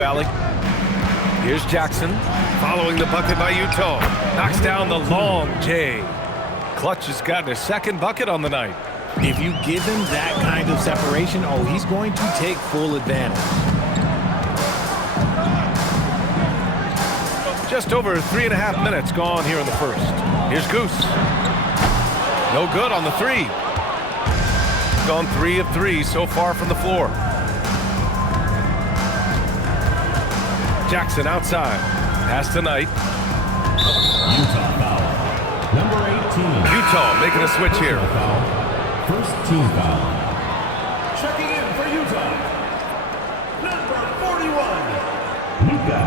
Valley. Here's Jackson following the bucket by Utah. Knocks down the long J. Clutch has gotten his second bucket on the night. If you give him that kind of separation, oh, he's going to take full advantage. Just over 3.5 minutes gone here in the first. Here's Goose. No good on the three. Gone 3 of 3 so far from the floor. Jackson outside. Pass to Knight. Utah foul. Number 18. Utah making a switch here. First team foul. Checking in for Utah, number 41. Luka,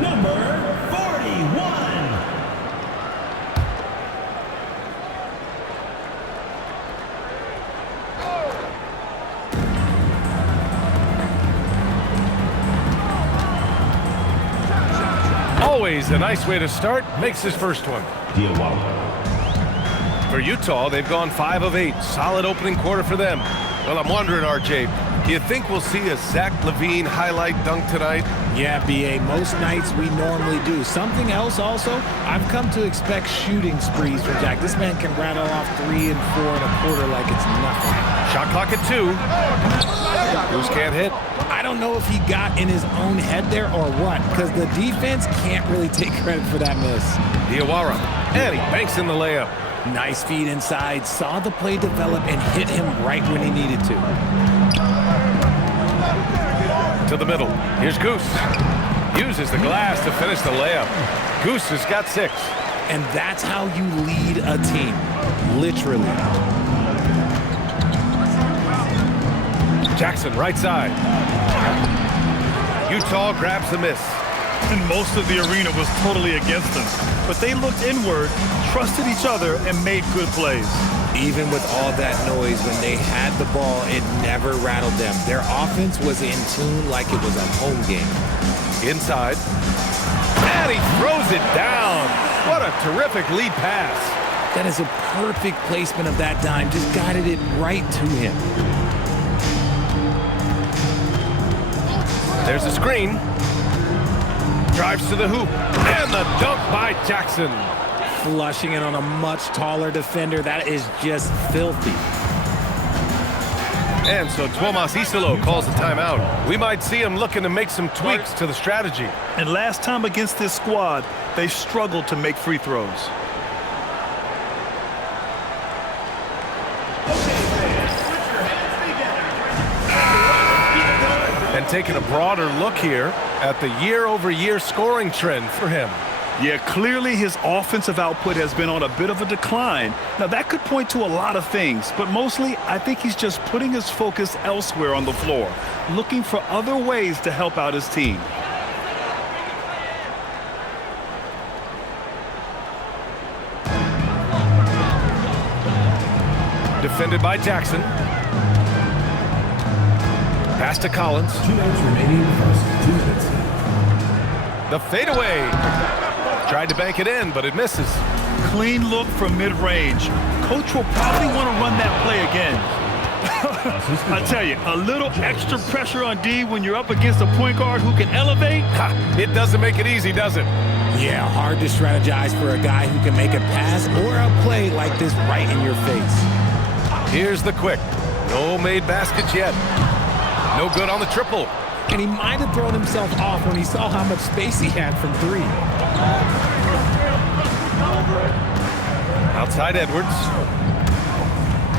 number 41. Always a nice way to start. Makes his first one. For Utah, they've gone 5 of 8. Solid opening quarter for them. Well, I'm wondering, RJ, do you think we'll see a Zach LaVine highlight dunk tonight? Yeah, B.A., most nights we normally do. Something else also, I've come to expect shooting sprees from Jack. This man can rattle off 3 and 4 and a quarter like it's nothing. Shot clock at 2. Goose can't hit. I don't know if he got in his own head there or what, because the defense can't really take credit for that miss. Diawara, and he banks in the layup. Nice feed inside, saw the play develop and hit him right when he needed to. To the middle. Here's Goose. Uses the glass to finish the layup. Goose has got 6. And that's how you lead a team, literally. Jackson, right side. Utah grabs the miss. And most of the arena was totally against them. But they looked inward, trusted each other, and made good plays. Even with all that noise, when they had the ball, it never rattled them. Their offense was in tune like it was a home game. Inside. And he throws it down. What a terrific lead pass. That is a perfect placement of that dime. Just guided it right to him. There's a screen. Drives to the hoop. And the dunk by Jackson. Flushing it on a much taller defender. That is just filthy. And so Tomas Isolo calls the timeout. We might see him looking to make some tweaks to the strategy. And last time against this squad, they struggled to make free throws. And taking a broader look here at the year-over-year scoring trend for him. Yeah, clearly his offensive output has been on a bit of a decline. Now, that could point to a lot of things, but mostly I think he's just putting his focus elsewhere on the floor, looking for other ways to help out his team. Defended by Jackson. Pass to Collins. 2 minutes remaining, first 2 minutes. The fadeaway. Tried to bank it in, but it misses. Clean look from mid-range. Coach will probably want to run that play again. I tell you, a little extra pressure on D when you're up against a point guard who can elevate. It doesn't make it easy, does it? Yeah, hard to strategize for a guy who can make a pass or a play like this right in your face. Here's the quick. No made baskets yet. No good on the triple. And he might have thrown himself off when he saw how much space he had from 3. Outside Edwards.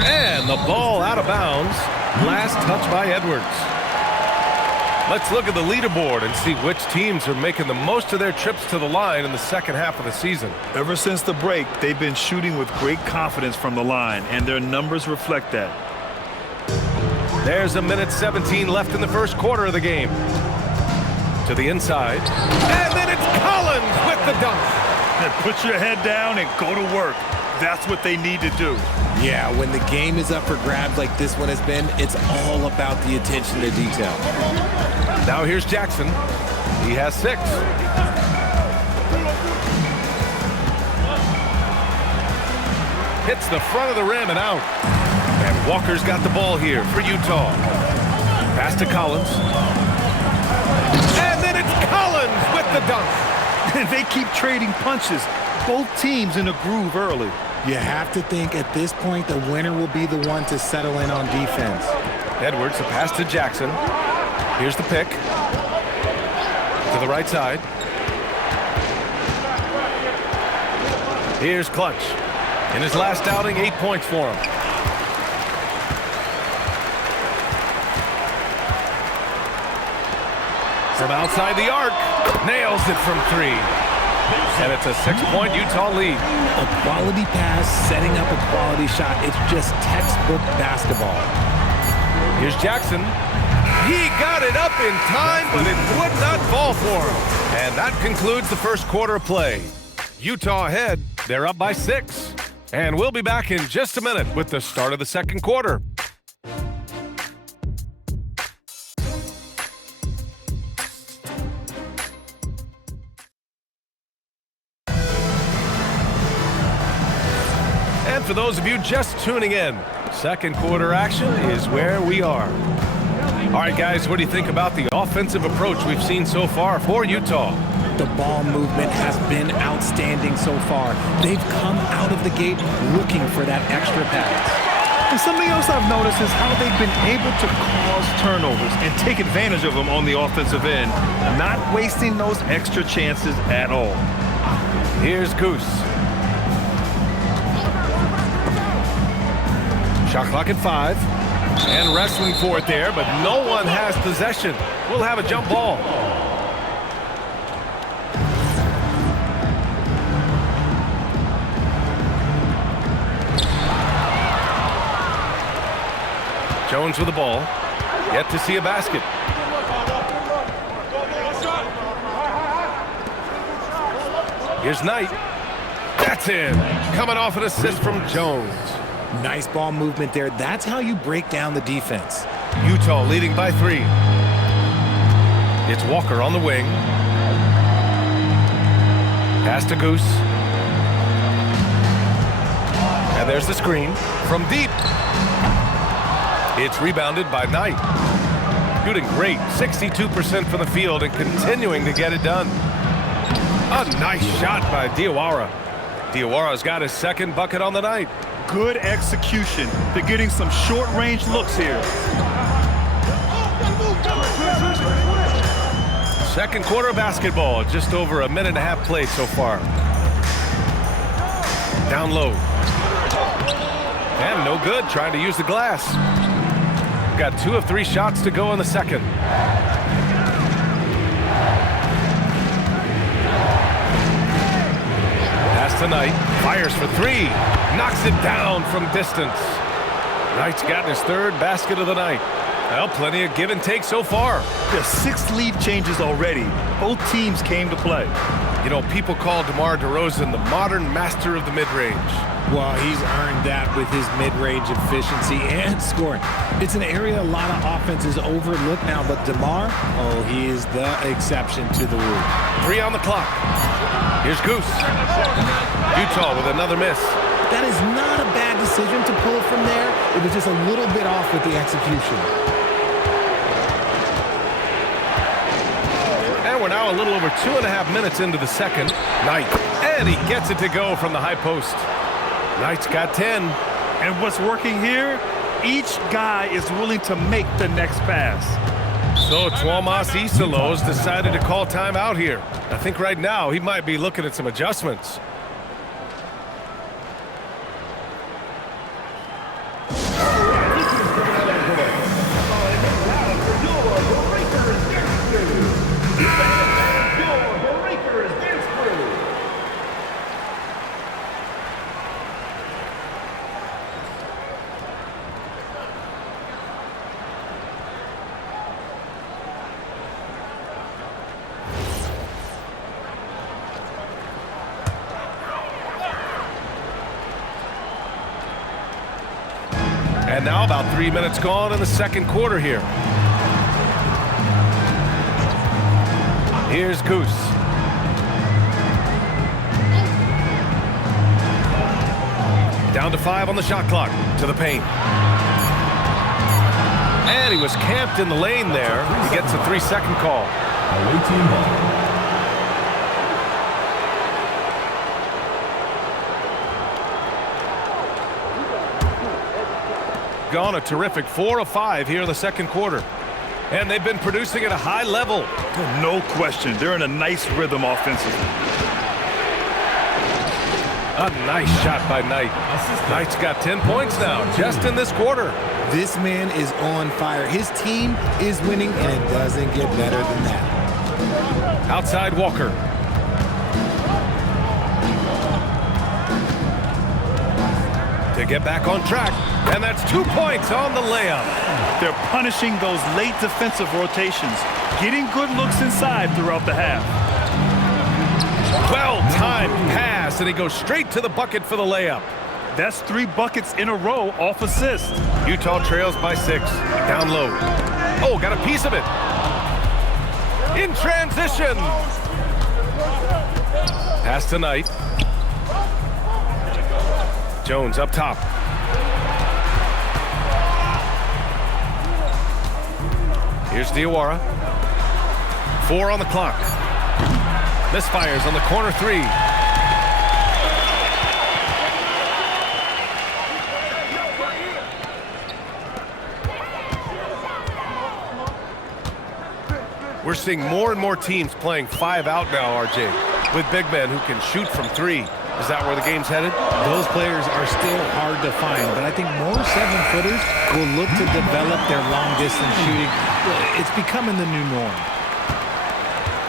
And the ball out of bounds. Last touch by Edwards. Let's look at the leaderboard and see which teams are making the most of their trips to the line in the second half of the season. Ever since the break, they've been shooting with great confidence from the line, and their numbers reflect that. There's a minute 17 left in the first quarter of the game. To the inside. And then it's Collins with the dunk. And put your head down and go to work. That's what they need to do. Yeah, when the game is up for grabs like this one has been, it's all about the attention to detail. Now here's Jackson. He has 6. Hits the front of the rim and out. And Walker's got the ball here for Utah. Pass to Collins. And then And they keep trading punches. Both teams in a groove early. You have to think at this point the winner will be the one to settle in on defense. Edwards, a pass to Jackson. Here's the pick. To the right side. Here's Clutch. In his last outing, 8 points for him. From outside the arc, nails it from 3. And it's a 6-point Utah lead. A quality pass, setting up a quality shot. It's just textbook basketball. Here's Jackson. He got it up in time, but it would not fall for him. And that concludes the first quarter of play. Utah ahead. They're up by 6. And we'll be back in just a minute with the start of the second quarter. And for those of you just tuning in, second quarter action is where we are. All right, guys, what do you think about the offensive approach we've seen so far for Utah? The ball movement has been outstanding so far. They've come out of the gate looking for that extra pass. And something else I've noticed is how they've been able to cause turnovers and take advantage of them on the offensive end, not wasting those extra chances at all. Here's Goose. Shot clock at 5. And wrestling for it there, but no one has possession. We'll have a jump ball. Jones with the ball. Yet to see a basket. Here's Knight. That's in. Coming off an assist from Jones. Nice ball movement there. That's how you break down the defense. Utah leading by 3. It's Walker on the wing. Pass to Goose. And there's the screen from deep. It's rebounded by Knight. Shooting great, 62% from the field and continuing to get it done. A nice shot by Diawara. Diawara's got his second bucket on the night. Good execution. They're getting some short-range looks here. Second quarter basketball, just over a minute and a half played so far. Down low. And no good, trying to use the glass. Got 2 of 3 shots to go in the second. Pass to Knight, fires for 3. Knocks it down from distance. Knight's gotten his 3rd basket of the night. Well, plenty of give and take so far. There's 6 lead changes already. Both teams came to play. You know, people call DeMar DeRozan the modern master of the mid-range. Well, he's earned that with his mid-range efficiency and scoring. It's an area a lot of offenses overlook now, but DeMar, oh, he is the exception to the rule. 3 on the clock. Here's Goose. Utah with another miss. That is not a bad decision to pull it from there. It was just a little bit off with the execution. And we're now a little over 2.5 minutes into the second. Knight, and he gets it to go from the high post. Knight's got 10. And what's working here, each guy is willing to make the next pass. So Tuomas Isalos decided to call timeout here. I think right now he might be looking at some adjustments. And now about 3 minutes gone in the second quarter here. Here's Goose. Down to 5 on the shot clock. To the paint. And he was camped in the lane there. He gets a 3-second call. Away team ball. gone a terrific 4 of 5 here in the second quarter. And they've been producing at a high level. No question. They're in a nice rhythm offensively. A nice shot by Knight. Knight's got 10 points now, just in this quarter. This man is on fire. His team is winning, and it doesn't get better than that. Outside Walker. To get back on track, and that's 2 points on the layup. They're punishing those late defensive rotations, getting good looks inside throughout the half. Well-timed pass, and he goes straight to the bucket for the layup. That's 3 buckets in a row off assist. Utah trails by 6. Down low. Oh, got a piece of it. In transition. Pass to Knight. Jones up top. Here's Diawara. 4 on the clock. Misfires on the corner 3. We're seeing more and more teams playing 5 out now, RJ, with big men who can shoot from 3. Is that where the game's headed? Those players are still hard to find, but I think more 7-footers will look to develop their long-distance shooting. It's becoming the new norm.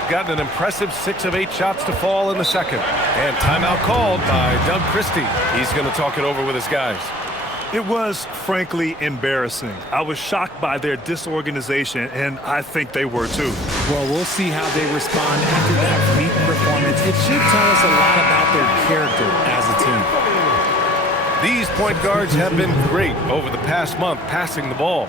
Gotten an impressive 6 of 8 shots to fall in the second. And timeout called by Doug Christie. He's going to talk it over with his guys. It was, frankly, embarrassing. I was shocked by their disorganization, and I think they were too. Well, we'll see how they respond after that weak performance. It should tell us a lot about their character as a team. These point guards have been great over the past month passing the ball.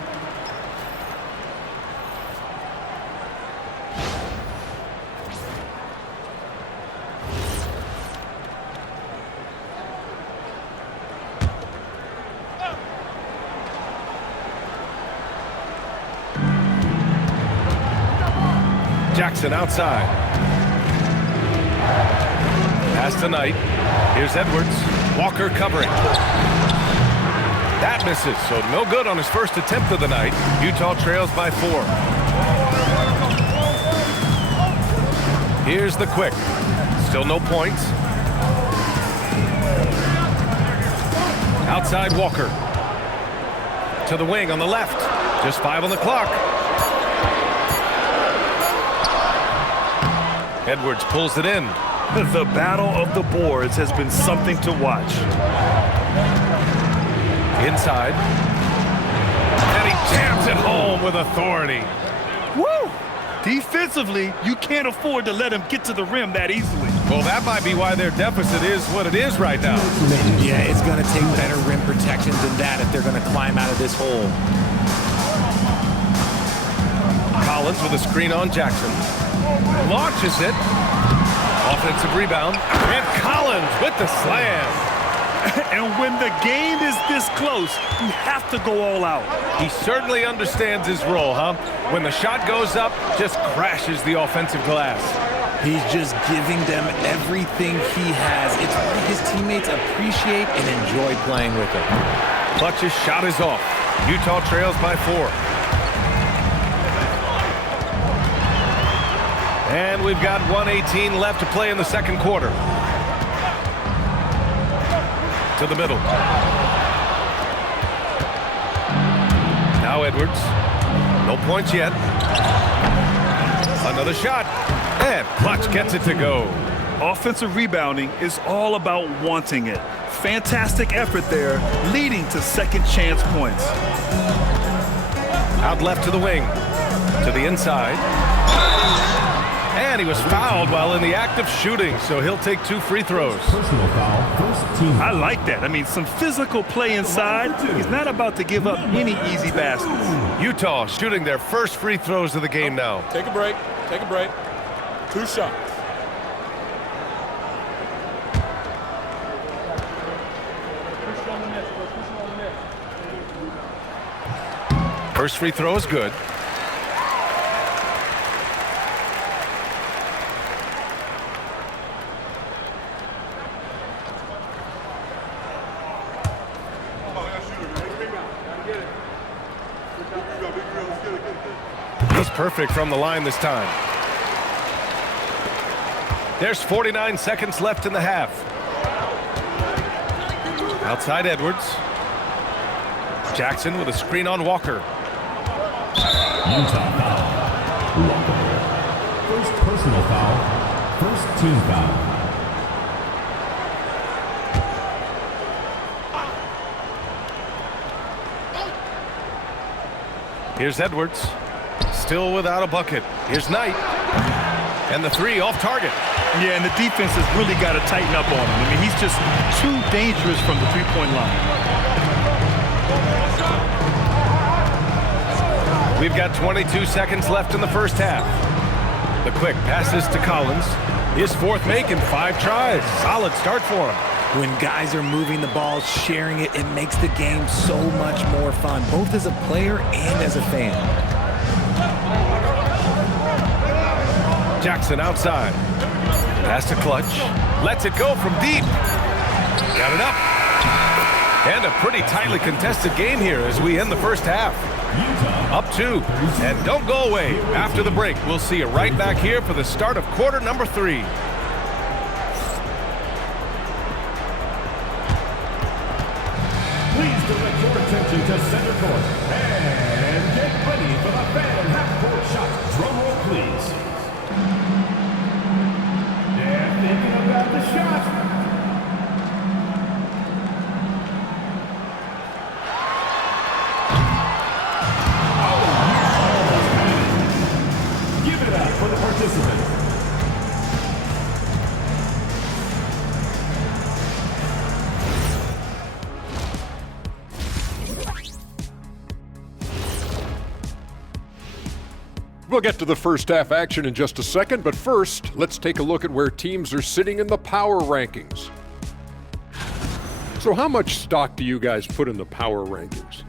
Jackson outside. Pass to Knight. Here's Edwards. Walker covering. That misses, so no good on his first attempt of the night. Utah trails by 4. Here's the quick. Still no points. Outside Walker. To the wing on the left. Just 5 on the clock. Edwards pulls it in. The battle of the boards has been something to watch. Inside. And he jams it home with authority. Woo! Defensively, you can't afford to let him get to the rim that easily. Well, that might be why their deficit is what it is right now. Yeah, it's going to take better rim protection than that if they're going to climb out of this hole. Collins with a screen on Jackson. Launches it. Offensive rebound. And Collins with the slam. And when the game is this close, you have to go all out. He certainly understands his role, huh? When the shot goes up, just crashes the offensive glass. He's just giving them everything he has. It's why his teammates appreciate and enjoy playing with him. Clutch's shot is off. Utah trails by 4. And we've got 1:18 left to play in the second quarter. To the middle. Now Edwards. No points yet. Another shot. And Clutch gets it to go. Offensive rebounding is all about wanting it. Fantastic effort there, leading to second chance points. Out left to the wing. To the inside. And he was fouled while in the act of shooting, so he'll take 2 free throws. Personal foul, first team. I like that. I mean, some physical play inside. He's not about to give up any easy baskets. Utah shooting their first free throws of the game now. Take a break. Take a break. 2 shots. First free throw is good. perfect from the line this time. There's 49 seconds left in the half. Outside Edwards. Jackson with a screen on Walker. Utah foul. Walker. First personal foul. First team foul. Here's Edwards. Still without a bucket. Here's Knight. And the three off target. Yeah, and the defense has really got to tighten up on him. I mean, he's just too dangerous from the three-point line. We've got 22 seconds left in the first half. The quick passes to Collins. His fourth make in 5 tries. Solid start for him. When guys are moving the ball, sharing it, it makes the game so much more fun, both as a player and as a fan. Jackson outside. Pass to Clutch. Lets it go from deep. Got it up. And a pretty tightly contested game here as we end the first half. Up 2. And don't go away. After the break, we'll see you right back here for the start of quarter number 3. Please direct your attention to center court and get ready for the fan half-court shot. Drum roll, please. They're thinking about the shot. Give it up for the participants. We'll get to the first half action in just a second, but first, let's take a look at where teams are sitting in the power rankings. So how much stock do you guys put in the power rankings?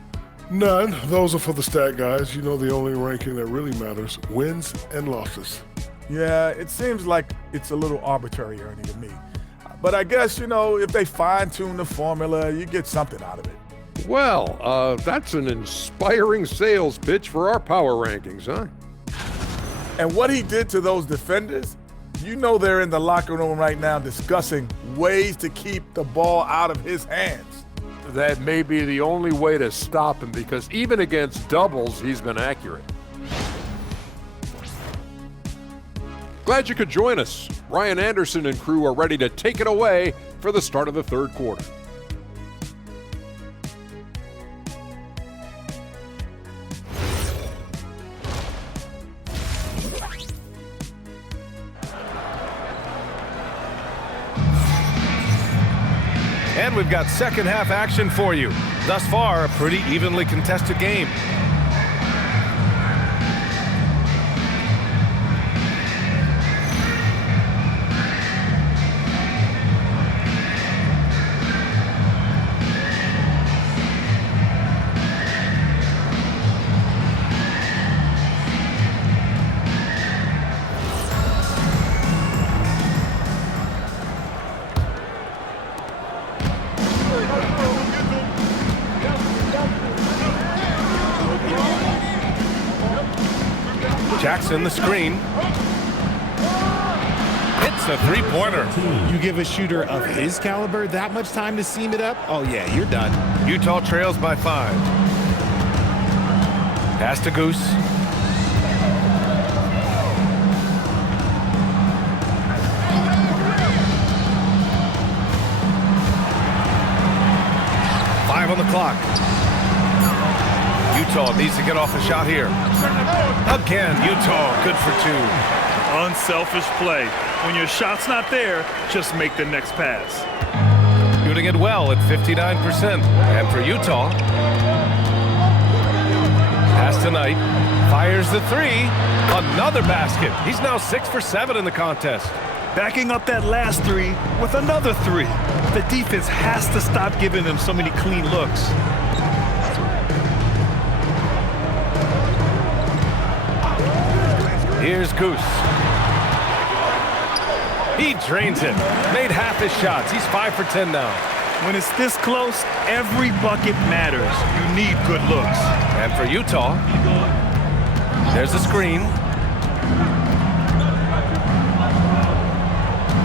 None. Those are for the stat guys. You know, the only ranking that really matters, wins and losses. Yeah, it seems like it's a little arbitrary, Ernie, to me. But I guess, you know, if they fine-tune the formula, you get something out of it. Well, that's an inspiring sales pitch for our power rankings, huh? And what he did to those defenders, you know they're in the locker room right now discussing ways to keep the ball out of his hands. That may be the only way to stop him, because even against doubles, he's been accurate. Glad you could join us. Ryan Anderson and crew are ready to take it away for the start of the third quarter. And we've got second half action for you. Thus far, a pretty evenly contested game. Jackson, the screen. Hits a three-pointer. You give a shooter of his caliber that much time to seam it up? Oh, yeah, you're done. Utah trails by 5. Pass to Goose. Five on the clock. Utah needs to get off a shot here. Again, Utah, good for 2. Unselfish play. When your shot's not there, just make the next pass. Shooting it well at 59%. And for Utah, pass to Knight. Fires the 3. Another basket. He's now 6 for 7 in the contest. Backing up that last 3 with another 3. The defense has to stop giving them so many clean looks. Here's Goose. He drains it. Made half his shots. He's 5 for 10 now. When it's this close, every bucket matters. You need good looks. And for Utah, There's a screen.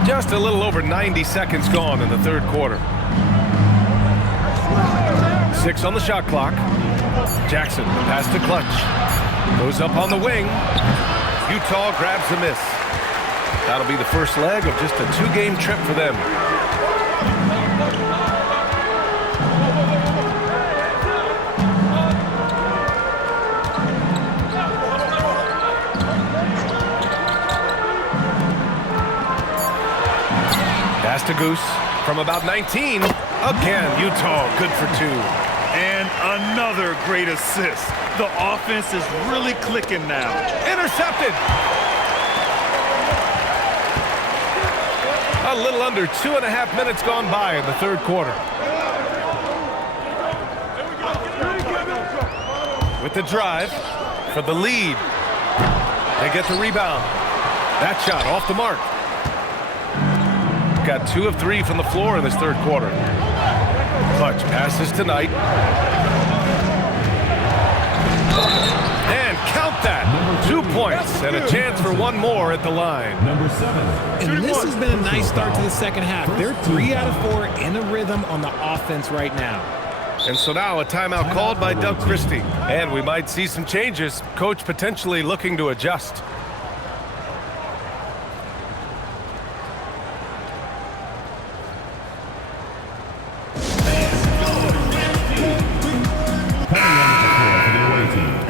Just a little over 90 seconds gone in the third quarter. 6 on the shot clock. Jackson, the pass to Clutch. Goes up on the wing. Utah grabs the miss. That'll be the first leg of just a 2-game trip for them. Pass to Goose from about 19. Again, Utah good for 2. And another great assist. The offense is really clicking now. Intercepted. A little under 2.5 minutes gone by in the third quarter. With the drive for the lead. They get the rebound. That shot off the mark. Got 2 of 3 from the floor in this third quarter. Clutch passes tonight. And count that. 2 points and a chance for one more at the line. Number 7. And this has been a nice start to the second half. They're 3 out of 4 in a rhythm on the offense right now. And so now a timeout called by Doug Christie. And we might see some changes. Coach potentially looking to adjust.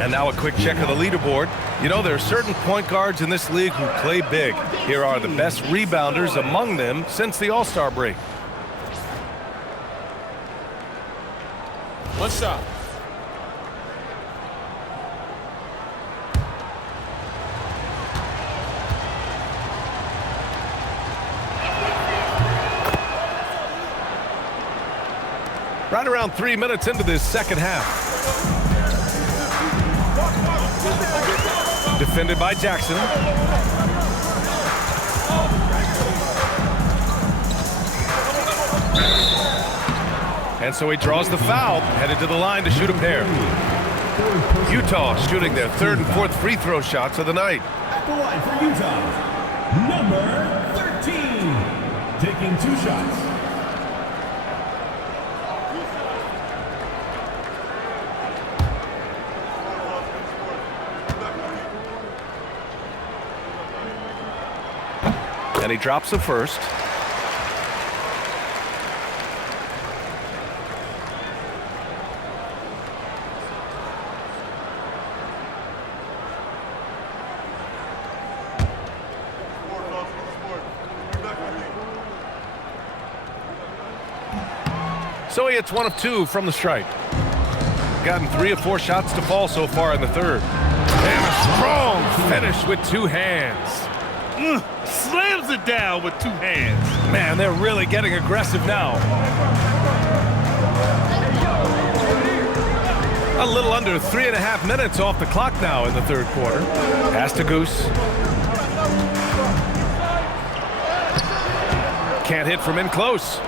And now a quick check of the leaderboard. You know, there are certain point guards in this league who play big. Here are the best rebounders among them since the All-Star break. One shot. Right around 3 minutes into this second half. Defended by Jackson. And so he draws the foul, headed to the line to shoot a pair. Utah shooting their 3rd and 4th free throw shots of the night. At the line for Utah, number 13, taking 2 shots. And he drops the first. So he hits 1 of 2 from the stripe. Gotten 3 of 4 shots to fall so far in the third. And a strong finish with 2 hands. Slams it down with 2 hands. Man, they're really getting aggressive now. A little under 3.5 minutes off the clock now in the third quarter. Pass to Goose. Can't hit from in close.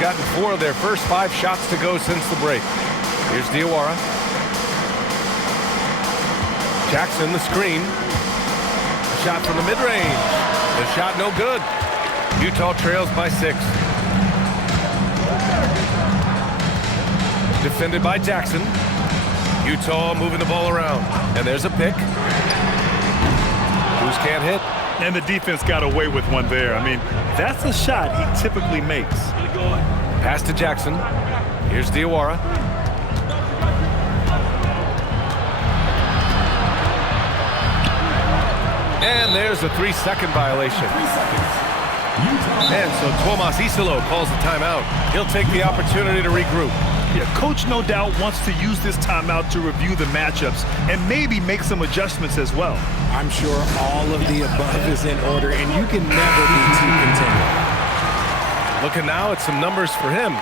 Gotten 4 of their first 5 shots to go since the break. Here's Diawara. Jackson, the screen. Shot from the mid-range. The shot no good. Utah trails by 6. Defended by Jackson. Utah moving the ball around. And there's a pick. Goose can't hit. And the defense got away with one there. I mean, that's a shot he typically makes. Pass to Jackson. Here's Diawara. And there's a 3-second violation. And so Tomas Isolo calls the timeout. He'll take the opportunity to regroup. Yeah, coach no doubt wants to use this timeout to review the matchups and maybe make some adjustments as well. I'm sure all of the above is in order, and you can never be too content. Looking now at some numbers for him.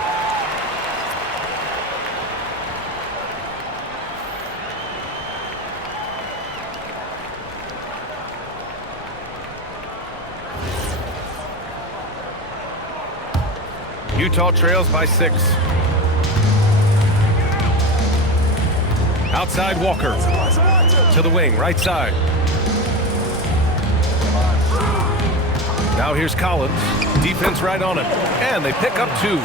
Utah trails by 6. Outside Walker. to the wing, right side. Now here's Collins. Defense right on him. And they pick up 2.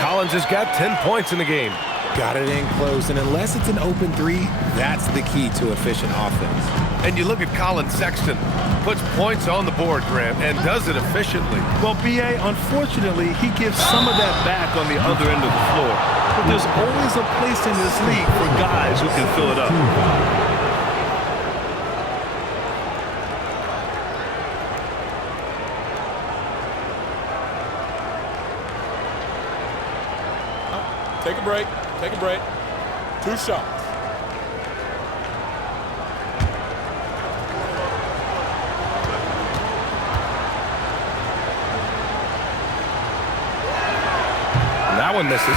Collins has got 10 points in the game. Got it in close, and unless it's an open 3, that's the key to efficient offense. And you look at Colin Sexton, puts points on the board, Grant, and does it efficiently. Well, B.A., unfortunately, he gives some of that back on the other end of the floor. But there's always a place in this league for guys who can fill it up. Take a break. Take a break. 2 shots. That one misses.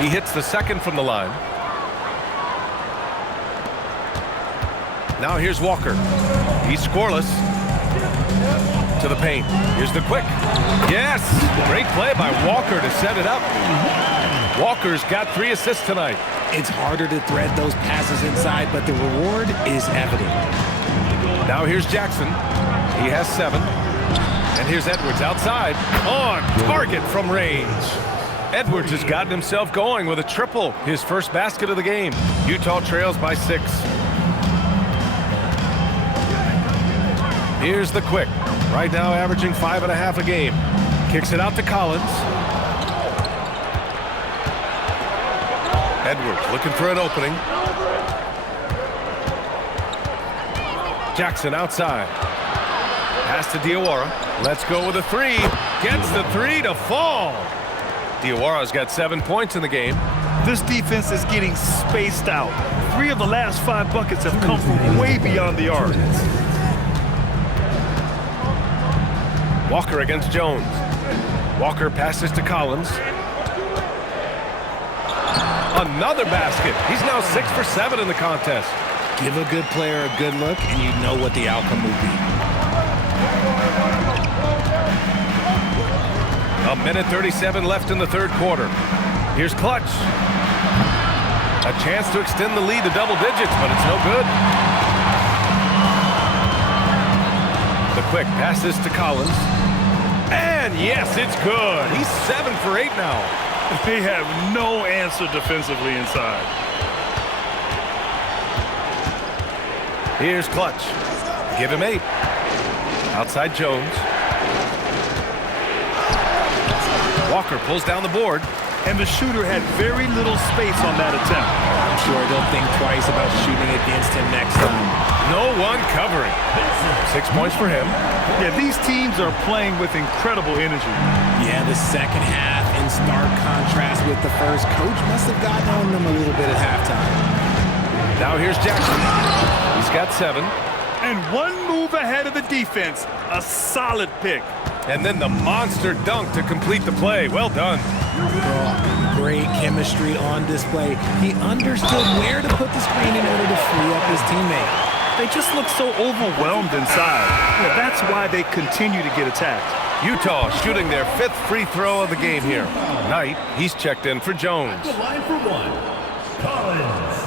He hits the second from the line. Now here's Walker. He's scoreless. To the paint. Here's the quick. Yes! Great play by Walker to set it up. Walker's got 3 assists tonight. It's harder to thread those passes inside, but the reward is evident. Now here's Jackson. He has 7. And here's Edwards outside. On target from range. Edwards has gotten himself going with a triple. His first basket of the game. Utah trails by 6. Here's the quick. Right now averaging 5.5 a game. Kicks it out to Collins. Edwards looking for an opening. Jackson outside. Pass to Diawara. Let's go with a 3. Gets the 3 to fall. Diawara's got 7 points in the game. This defense is getting spaced out. 3 of the last 5 buckets have come from way beyond the arc. Walker against Jones. Walker passes to Collins. Another basket. He's now 6 for 7 in the contest. Give a good player a good look, and you know what the outcome will be. A minute 37 left in the third quarter. Here's Clutch. A chance to extend the lead to double digits, but it's no good. The quick passes to Collins. And yes, it's good. He's 7 for 8 now. They have no answer defensively inside. Here's Clutch. Give him 8. Outside Jones. Walker pulls down the board. And the shooter had very little space on that attempt. I'm sure they'll think twice about shooting against him next time. No one covering. 6 points for him. Yeah, these teams are playing with incredible energy. Yeah, the second half in stark contrast with the first. Coach must have gotten on them a little bit at halftime. Now here's Jackson. He's got 7. And 1 move ahead of the defense. A solid pick. And then the monster dunk to complete the play. Well done. Great chemistry on display. He understood where to put the screen in order to free up his teammate. They just look so overwhelmed inside. Yeah, that's why they continue to get attacked. Utah shooting their 5th free throw of the game here. Knight, he's checked in for Jones. The line for 1, Collins.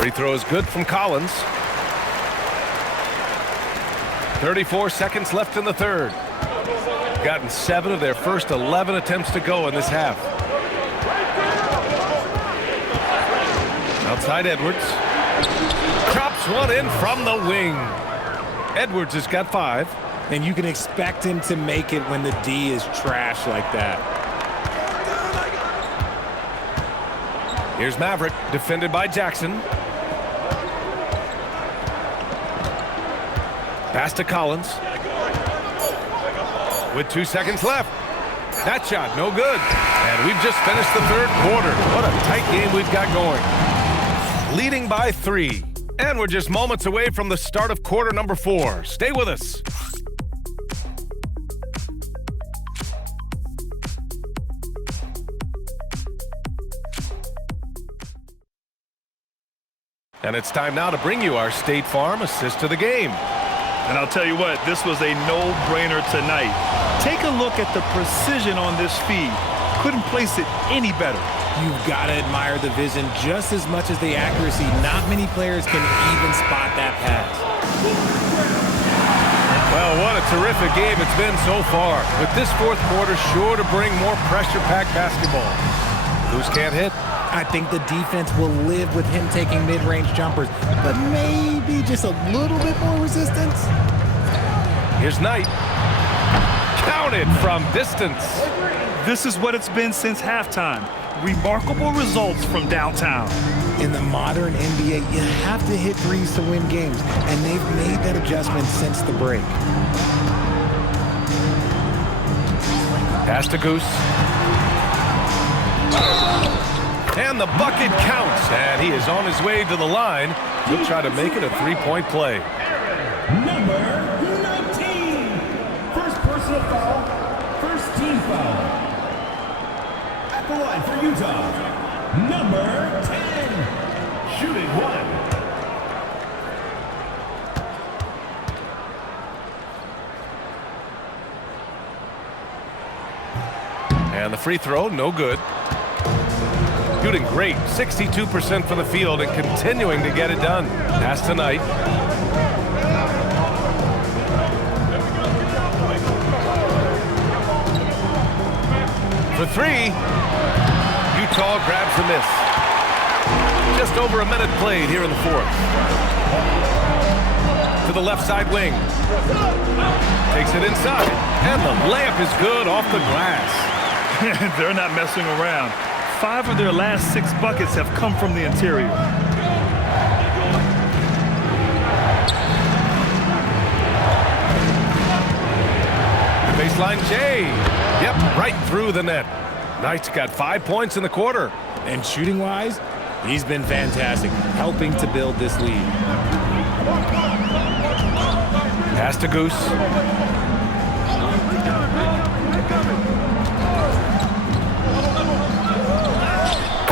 Free throw is good from Collins. 34 seconds left in the third. Gotten 7 of their first 11 attempts to go in this half. Outside Edwards. Drops one in from the wing. Edwards has got 5. And you can expect him to make it when the D is trash like that. Here's Maverick, defended by Jackson. Pass to Collins. With 2 seconds left. That shot, no good. And we've just finished the third quarter. What a tight game we've got going. leading by 3. And we're just moments away from the start of quarter number 4. Stay with us. And it's time now to bring you our State Farm assist to the game. And I'll tell you what, this was a no-brainer tonight. Take a look at the precision on this feed. Couldn't place it any better. You've got to admire the vision just as much as the accuracy. Not many players can even spot that pass. Well, what a terrific game it's been so far. With this fourth quarter sure to bring more pressure-packed basketball. Goose can't hit. I think the defense will live with him taking mid-range jumpers, but maybe just a little bit more resistance. Here's Knight. Counted from distance. This is what it's been since halftime. Remarkable results from downtown. In the modern NBA, you have to hit threes to win games, and they've made that adjustment since the break. Pass to Goose. And the bucket counts, and he is on his way to the line. He'll try to make it a three-point play. Number 19. First personal foul. First team foul. At the line for Utah. Number 10. Shooting 1. And the free throw, no good. Shooting great, 62% from the field and continuing to get it done. Pass tonight. For 3, Utah grabs the miss. Just over a minute played here in the fourth. To the left side wing. Takes it inside, and the layup is good off the glass. They're not messing around. 5 of their last 6 buckets have come from the interior. The baseline J. Yep, right through the net. Knight's got 5 points in the quarter. And shooting-wise, he's been fantastic, helping to build this lead. Pass to Goose.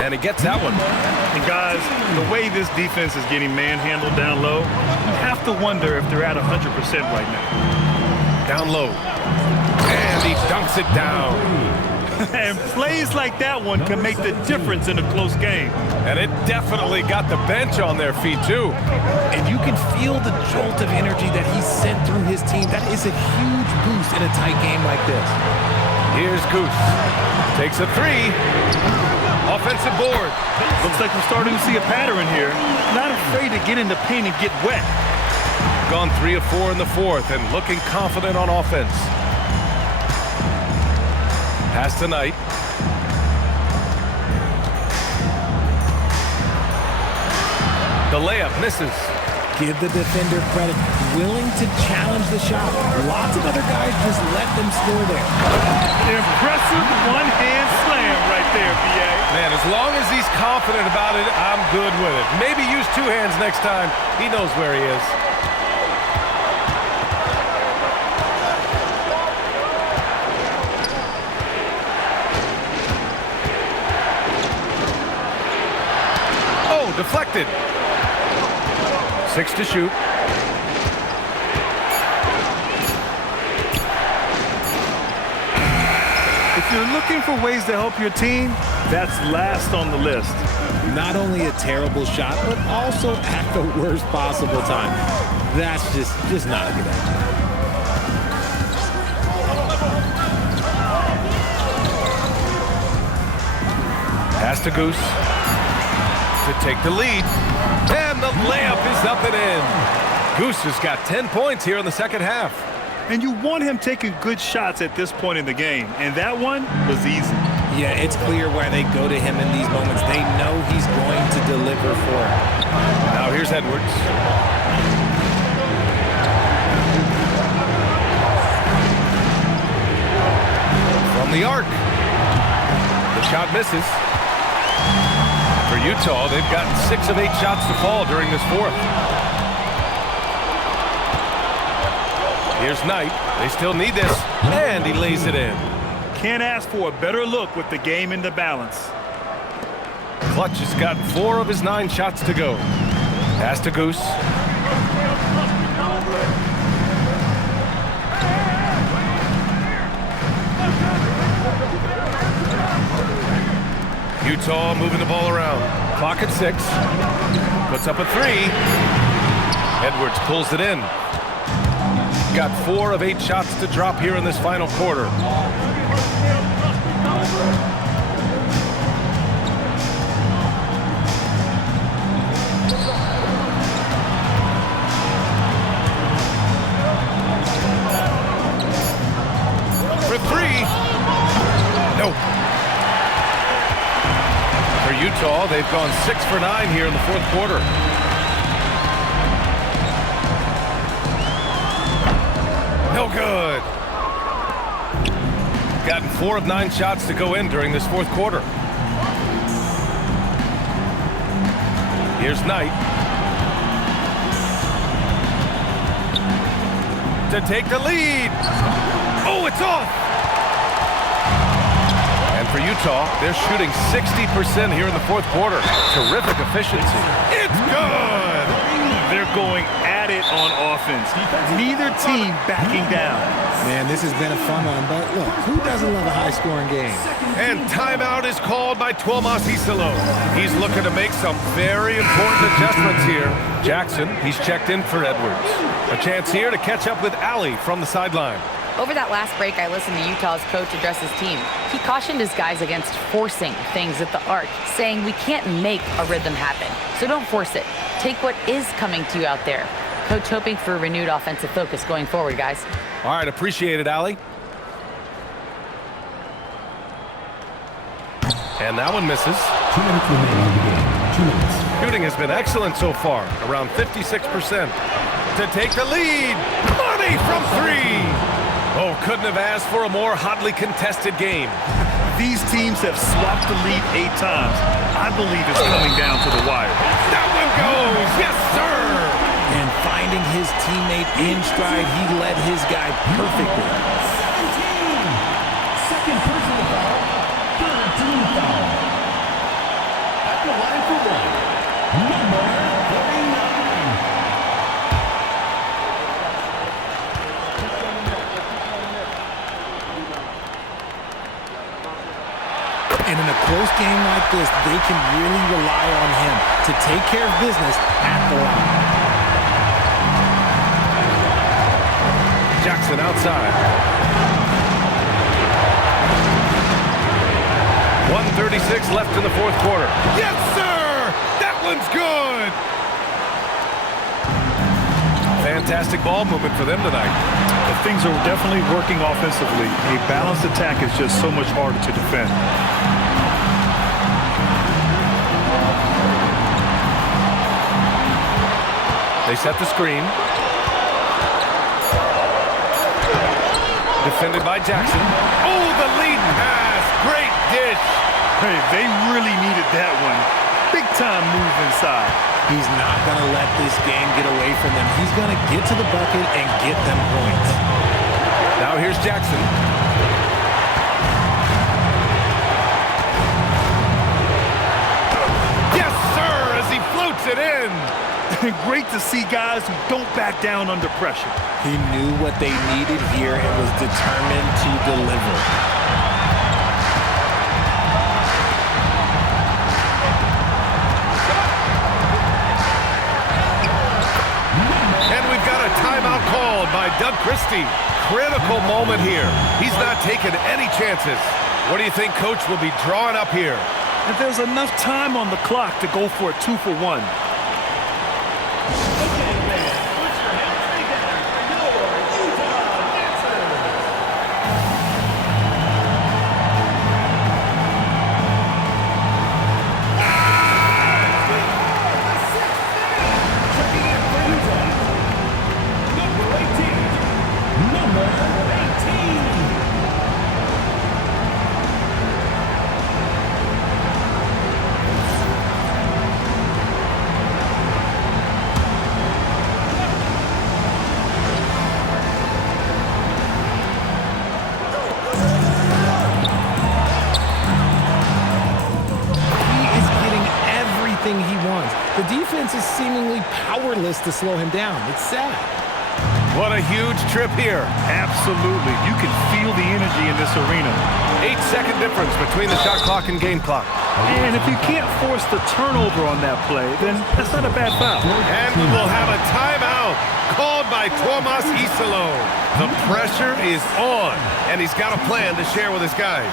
And he gets that one. And guys, the way this defense is getting manhandled down low, you have to wonder if they're at 100% right now. Down low. And he dunks it down. And plays like that one can make the difference in a close game. And it definitely got the bench on their feet, too. And you can feel the jolt of energy that he sent through his team. That is a huge boost in a tight game like this. Here's Goose. Takes a 3. Offensive board. Looks like we're starting to see a pattern here. Not afraid to get in the paint and get wet. Gone 3 of 4 in the fourth and looking confident on offense. Pass tonight. The layup misses. Give the defender credit. Willing to challenge the shot. Lots of other guys just let them score there. Impressive one-hand slam right there, B.A. Man, as long as he's confident about it, I'm good with it. Maybe use 2 hands next time. He knows where he is. Oh, deflected. 6 to shoot. If you're looking for ways to help your team, that's last on the list. Not only a terrible shot, but also at the worst possible time. That's just not a good idea. Pass to Goose to take the lead. And the layup is up and in. Goose has got 10 points here in the second half. And you want him taking good shots at this point in the game. And that one was easy. Yeah, it's clear why they go to him in these moments. They know he's going to deliver for them. Now here's Edwards. From the arc. The shot misses. For Utah, they've gotten 6 of 8 shots to fall during this fourth. Here's Knight. They still need this, and he lays it in. Can't ask for a better look with the game in the balance. Clutch has got 4 of his 9 shots to go. Pass to Goose. Utah moving the ball around. Clock at 6. Puts up a 3. Edwards pulls it in. Got 4 of 8 shots to drop here in this final quarter. For 3. Nope. For Utah, they've gone 6 for 9 here in the fourth quarter. No good. Gotten 4 of 9 shots to go in during this fourth quarter. Here's Knight. To take the lead. Oh, it's off. And for Utah, they're shooting 60% here in the fourth quarter. Terrific efficiency. It's good. They're going at it on offense. Neither team backing down. Man, this has been a fun one, but look, who doesn't love a high-scoring game? And timeout is called by Tuomas Hisalo. He's looking to make some very important adjustments here. Jackson, he's checked in for Edwards. A chance here to catch up with Allie from the sideline. Over that last break, I listened to Utah's coach address his team. He cautioned his guys against forcing things at the arc, saying we can't make a rhythm happen, so don't force it. Take what is coming to you out there. Coach hoping for a renewed offensive focus going forward, guys. All right, appreciate it, Allie. And that one misses. 2 minutes remaining in the game. 2 minutes. Shooting has been excellent so far, around 56%. To take the lead. Money from 3. Oh, couldn't have asked for a more hotly contested game. These teams have swapped the lead 8 times. I believe it's coming down to the wire. That one goes. Yes, sir. And finding his teammate in stride, he led his guy perfectly. 17. Second personal foul. Third team foul. At the line for 1. Number 49. And in a close game like this, they can really rely on him to take care of business at the line. Jackson outside. 1:36 left in the fourth quarter. Yes, sir! That one's good! Fantastic ball movement for them tonight. But things are definitely working offensively. A balanced attack is just so much harder to defend. They set the screen. Defended by Jackson. Oh, the lead pass. Great dish. Hey, they really needed that one. Big time move inside. He's not going to let this game get away from them. He's going to get to the bucket and get them points. Now here's Jackson. Yes, sir, as he floats it in. Great to see guys who don't back down under pressure. He knew what they needed here and was determined to deliver. And we've got a timeout called by Doug Christie. Critical moment here. He's not taking any chances. What do you think Coach will be drawing up here? If there's enough time on the clock to go for a 2-for-1. powerless to slow him down. It's sad. What a huge trip here. Absolutely. You can feel the energy in this arena. 8-second difference between the shot clock and game clock. And if you can't force the turnover on that play, then that's not a bad foul. And we will have a timeout called by Tomas Isalo. The pressure is on, and he's got a plan to share with his guys.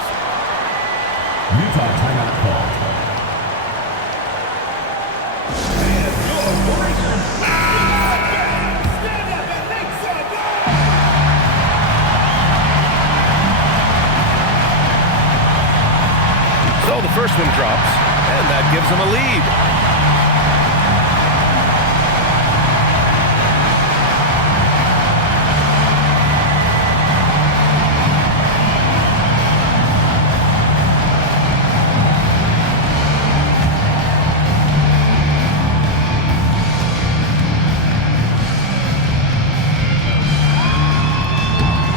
Utah timeout call. So the first one drops, and that gives them a lead.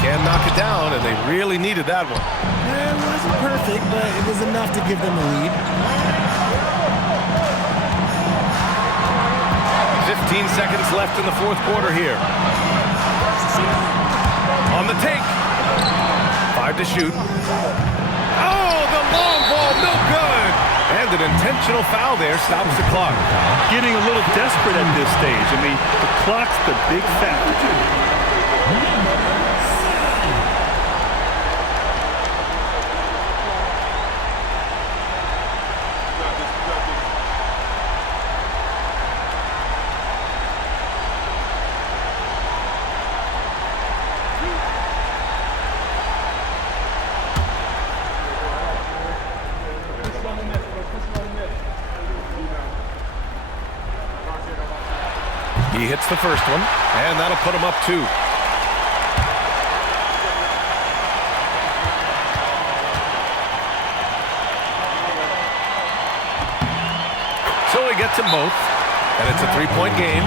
Can't knock it down, and they really needed that one. It wasn't perfect, but it was enough to give them the lead. 15 seconds left in the fourth quarter here. On the take. 5 to shoot. Oh, the long ball, no good. And an intentional foul there stops the clock. Getting a little desperate at this stage. I mean, the clock's the big factor. He hits the first one, and that'll put him up 2. So he gets them both, and it's a 3-point game.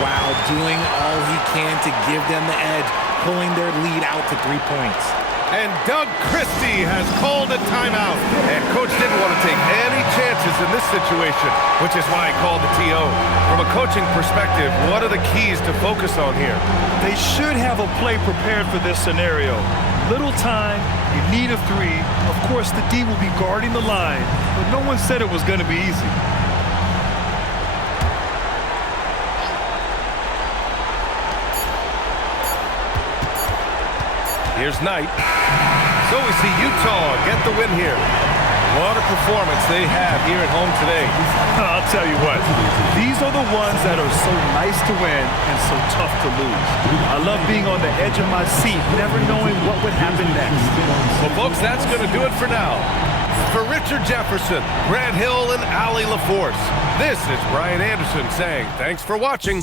Wow, doing all he can to give them the edge, pulling their lead out to 3 points. And Doug Christie has called a timeout. And Coach didn't want to take any chances in this situation, which is why he called the TO. From a coaching perspective, what are the keys to focus on here? They should have a play prepared for this scenario. Little time, you need a 3. Of course, the D will be guarding the line, but no one said it was going to be easy. Here's Knight. So we see Utah get the win here. What a performance they have here at home today. I'll tell you what, these are the ones that are so nice to win and so tough to lose. I love being on the edge of my seat, never knowing what would happen next. Well, folks, that's going to do it for now. For Richard Jefferson, Grant Hill, and Allie LaForce, this is Brian Anderson saying thanks for watching.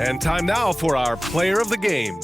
And time now for our player of the game.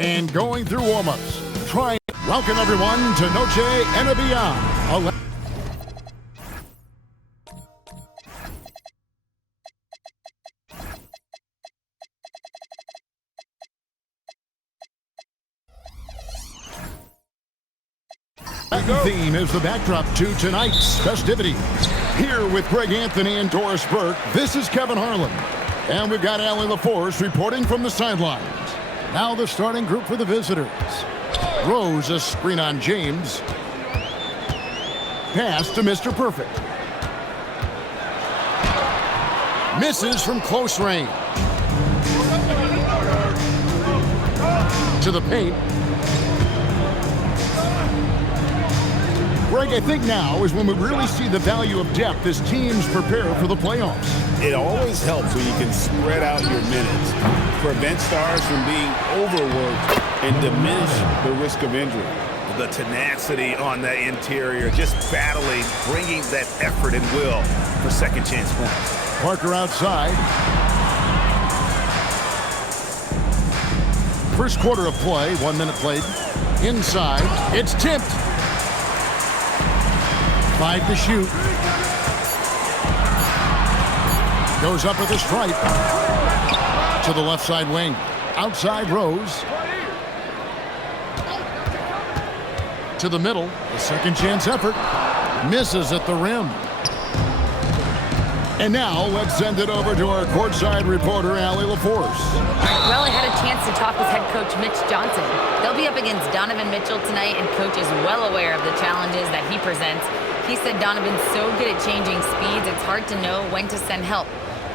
And going through warm-ups, trying Welcome, everyone, to Noche and Beyond. Theme is the backdrop to tonight's festivities. Here with Greg Anthony and Doris Burke, this is Kevin Harlan. And we've got Allie LaForce reporting from the sidelines. Now the starting group for the visitors. Rose, a screen on James. Pass to Mr. Perfect. Misses from close range. To the paint. Greg, I think now is when we really see the value of depth as teams prepare for the playoffs. It always helps when you can spread out your minutes, prevent stars from being overworked, and diminish the risk of injury. The tenacity on that interior, just battling, bringing that effort and will for second chance points. Parker outside. First quarter of play, 1 minute played. Inside, it's tipped. 5 to shoot. Goes up with a stripe. To the left side wing. Outside Rose. To the middle. A second chance effort. Misses at the rim. And now let's send it over to our courtside reporter, Allie LaForce. Well, I had a chance to talk with head coach Mitch Johnson. They'll be up against Donovan Mitchell tonight, and coach is well aware of the challenges that he presents. He said Donovan's so good at changing speeds, it's hard to know when to send help.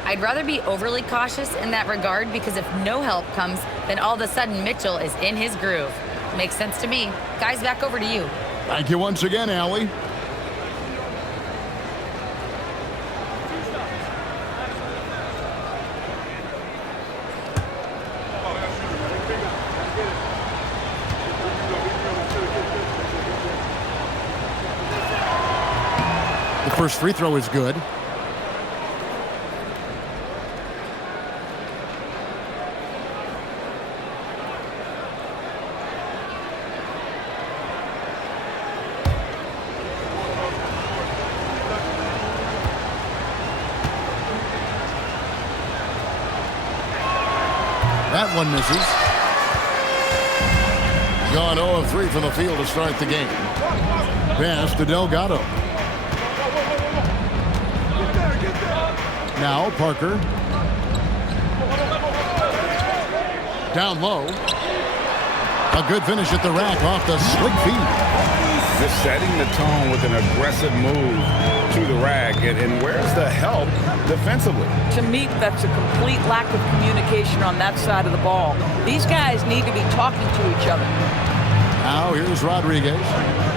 I'd rather be overly cautious in that regard because if no help comes, then all of a sudden Mitchell is in his groove. Makes sense to me. Guys, back over to you. Thank you once again, Allie. The first free throw is good. That one misses. Gone 0 of 3 from the field to start the game. Pass to Delgado. Now Parker. Down low. A good finish at the rack off the slick feed. Just setting the tone with an aggressive move to the rack. And where's the help defensively? To me, that's a complete lack of communication on that side of the ball. These guys need to be talking to each other. Now here's Rodriguez.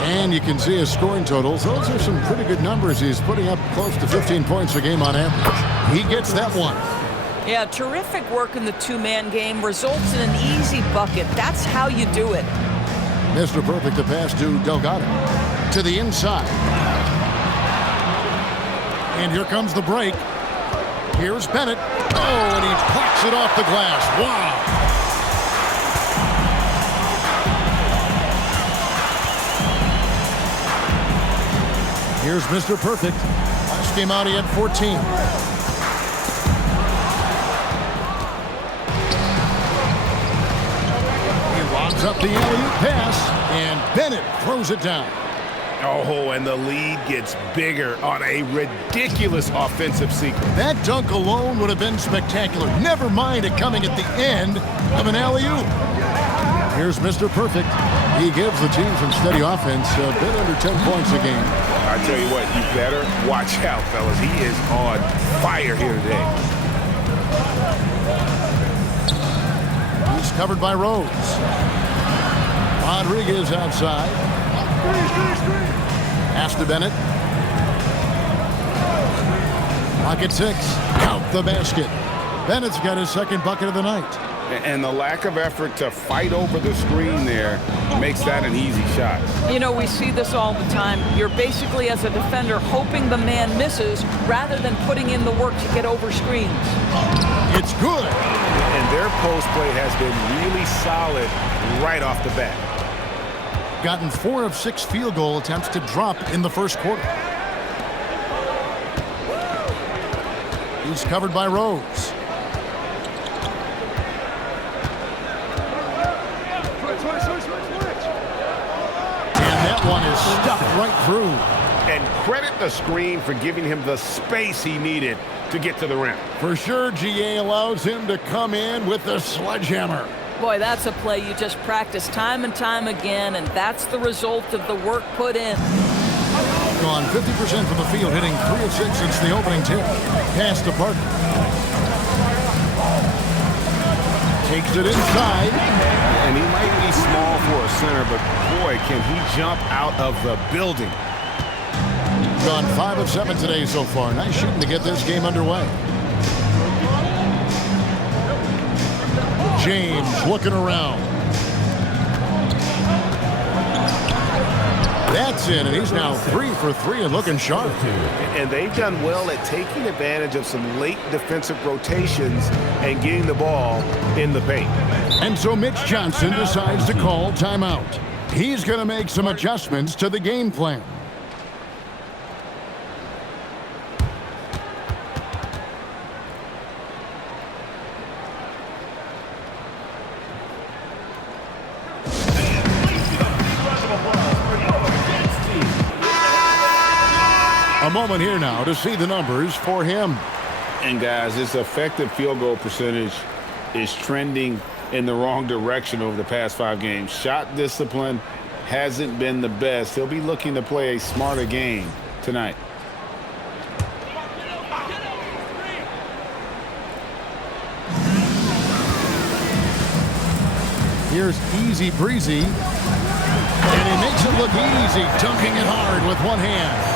And you can see his scoring totals. Those are some pretty good numbers. He's putting up close to 15 points a game on average. He gets that one. Yeah, terrific work in the two-man game results in an easy bucket. That's how you do it. Mr. Perfect to pass to Delgado. To the inside. And here comes the break. Here's Bennett. Oh, and he plucks it off the glass. Wow. Here's Mr. Perfect. Last game out, he had 14. He lobs up the alley-oop pass, and Bennett throws it down. Oh, and the lead gets bigger on a ridiculous offensive sequence. That dunk alone would have been spectacular. Never mind it coming at the end of an alley-oop. Here's Mr. Perfect. He gives the team some steady offense, a bit under 10 points a game. I tell you what, you better watch out, fellas. He is on fire here today. He's covered by Rose. Rodriguez outside. Pass to Bennett. Pocket 6. Count the basket. Bennett's got his second bucket of the night. And the lack of effort to fight over the screen there makes that an easy shot. You know, we see this all the time. You're basically, as a defender, hoping the man misses rather than putting in the work to get over screens. It's good. And their post play has been really solid right off the bat. gotten 4 of 6 field goal attempts to drop in the first quarter. He's covered by Rose. And that one is stuffed right through. And credit the screen for giving him the space he needed to get to the rim. For sure, GA allows him to come in with the sledgehammer. Boy, that's a play you just practice time and time again, and that's the result of the work put in. Gone 50% from the field, hitting 3 of 6 since the opening tip. Pass to Parker. Takes it inside. And he might be small for a center, but boy, can he jump out of the building. Gone 5 of 7 today so far. Nice shooting to get this game underway. James looking around. That's it, and he's now 3 for 3 and looking sharp. And they've done well at taking advantage of some late defensive rotations and getting the ball in the paint. And so Mitch Johnson decides to call timeout. He's going to make some adjustments to the game plan. A moment here now to see the numbers for him. And guys, his effective field goal percentage is trending in the wrong direction over the past 5 games. Shot discipline hasn't been the best. He'll be looking to play a smarter game tonight. Here's Easy Breezy. And he makes it look easy, dunking it hard with one hand.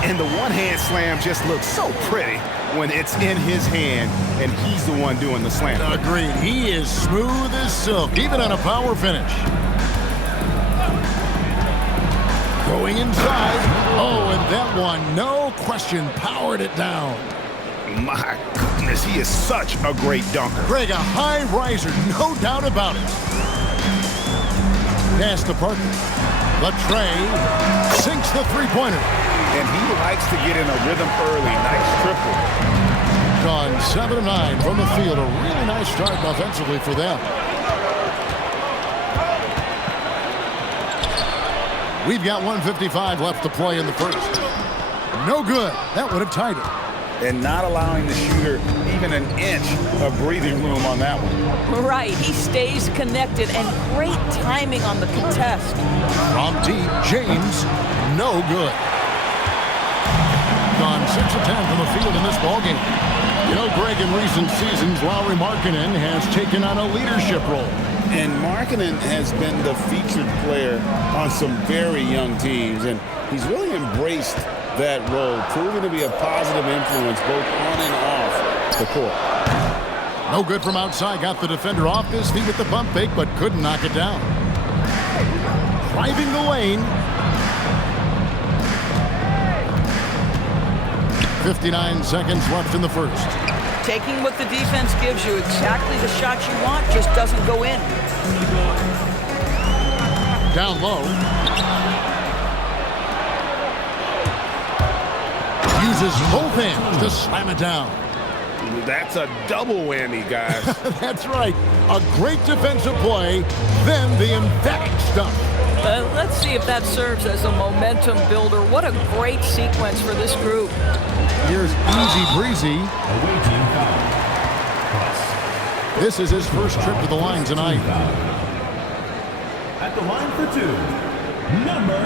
And the one-hand slam just looks so pretty when it's in his hand and he's the one doing the slam. Agreed. He is smooth as silk, even on a power finish. Going inside. Oh, and that one, no question, powered it down. My goodness, he is such a great dunker. Greg, a high riser, no doubt about it. Pass to Parker. Latre sinks the three-pointer. And he likes to get in a rhythm early. Nice triple. Gone 7 of 9 from the field. A really nice start offensively for them. We've got 1:55 left to play in the first. No good. That would have tied it. And not allowing the shooter even an inch of breathing room on that one. Right. He stays connected, and great timing on the contest. From deep, James, no good. Gone 6 of 10 from the field in this ballgame. You know, Greg, in recent seasons, Lauri Markkanen has taken on a leadership role. And Markkanen has been the featured player on some very young teams, and he's really embraced that role, proving to be a positive influence both on and off the court. No good from outside. Got the defender off his feet with the bump fake, but couldn't knock it down. Driving the lane. 59 seconds left in the first. Taking what the defense gives you, exactly the shot you want, just doesn't go in. Down low. Uses both hands to slam it down. That's a double whammy, guys. That's right. A great defensive play, then the emphatic stuff. Let's see if that serves as a momentum builder. What a great sequence for this group. Here's Easy Breezy. This is his first trip to the line tonight. At the line for 2, number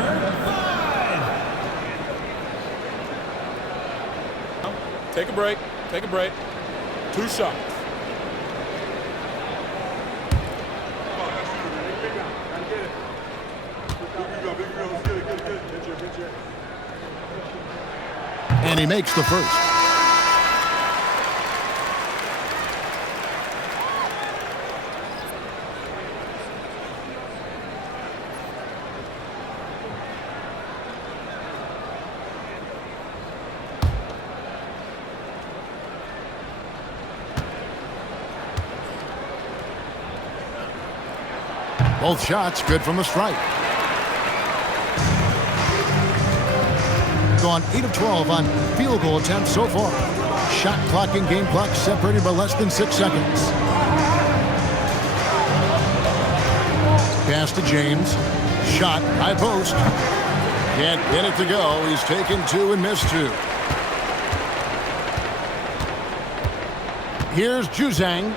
5. Take a break. Take a break. 2 shots. And he makes the first. Both shots good from the stripe. gone 8 of 12 on field goal attempts so far. Shot clock and game clock separated by less than 6 seconds. Pass to James. Shot, high post. Can't get it to go. He's taken 2 and missed 2. Here's Juzang.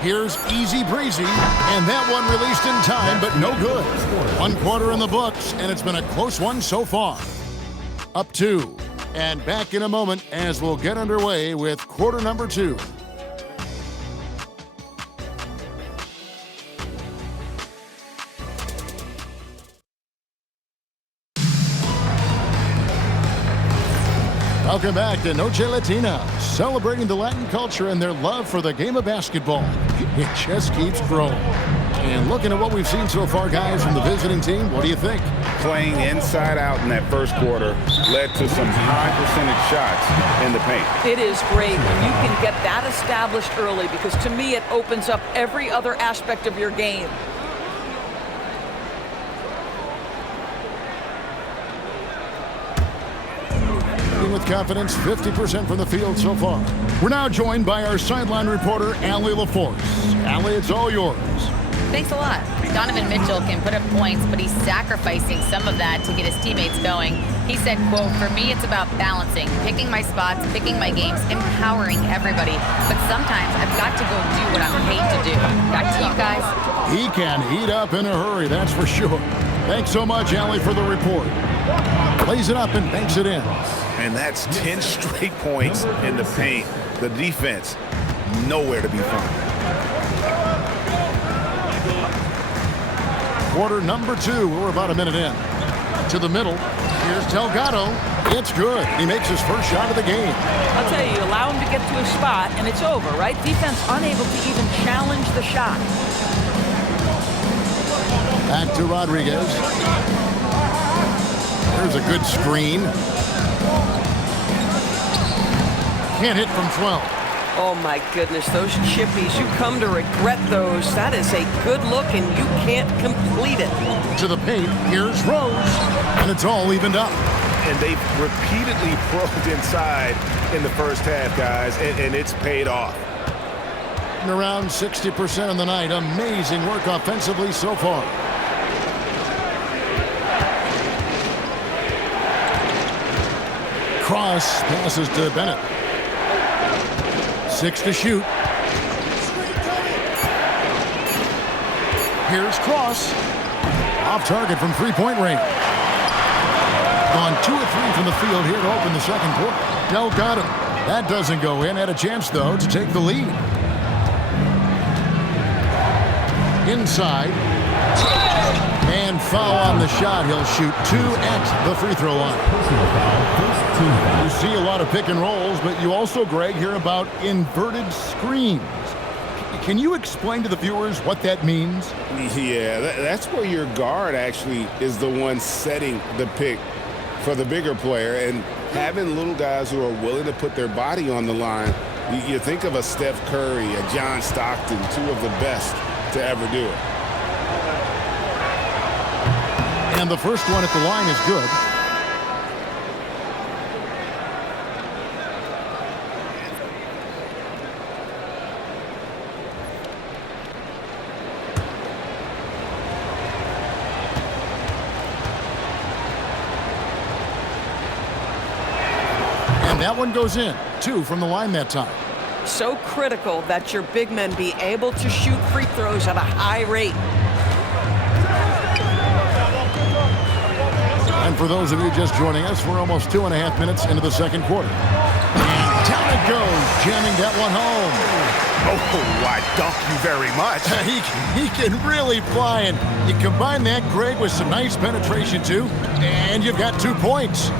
Here's Easy Breezy, and that one released in time, but no good. 1 quarter in the books, and it's been a close one so far. Up 2, and back in a moment as we'll get underway with quarter number 2. Welcome back to Noche Latina, celebrating the Latin culture and their love for the game of basketball. It just keeps growing. And looking at what we've seen so far, guys, from the visiting team, what do you think? Playing inside out in that first quarter led to some high percentage shots in the paint. It is great when you can get that established early, because to me it opens up every other aspect of your game. With confidence, 50% from the field so far. We're now joined by our sideline reporter, Allie LaForce. Allie, it's all yours. Thanks a lot. Donovan Mitchell can put up points, but he's sacrificing some of that to get his teammates going. He said, quote, "For me, it's about balancing, picking my spots, picking my games, empowering everybody. But sometimes I've got to go do what I'm paid to do." Back to you guys. He can heat up in a hurry, that's for sure. Thanks so much, Allie, for the report. Plays it up and banks it in. And that's 10 straight points in the paint. The defense, nowhere to be found. Quarter number 2, we're about a minute in. To the middle, here's Delgado. It's good. He makes his first shot of the game. I'll tell you, allow him to get to a spot, and it's over, right? Defense unable to even challenge the shot. Back to Rodriguez. There's a good screen. Can't hit from 12. Oh my goodness, those chippies, you come to regret those. That is a good look and you can't complete it. To the paint, here's Rose, and it's all evened up. And they've repeatedly probed inside in the first half, guys, and it's paid off. And around 60% on the night. Amazing work offensively so far. Cross passes to Bennett. 6 to shoot. Here's Cross. Off target from three-point range. Gone 2 of 3 from the field here to open the second quarter. Delgado. That doesn't go in. Had a chance, though, to take the lead. Inside. And foul on the shot. He'll shoot 2 at the free throw line. You see a lot of pick and rolls, but you also, Greg, hear about inverted screens. Can you explain to the viewers what that means? Yeah, that's where your guard actually is the one setting the pick for the bigger player, and having little guys who are willing to put their body on the line. You think of a Steph Curry, a John Stockton, 2 of the best to ever do it. And the first one at the line is good. And that one goes in. 2 from the line that time. So critical that your big men be able to shoot free throws at a high rate. And for those of you just joining us, we're almost 2.5 minutes into the second quarter. And down it goes, jamming that one home. Oh, I dunk you very much. He can really fly, and you combine that, Greg, with some nice penetration, too, and you've got 2 points.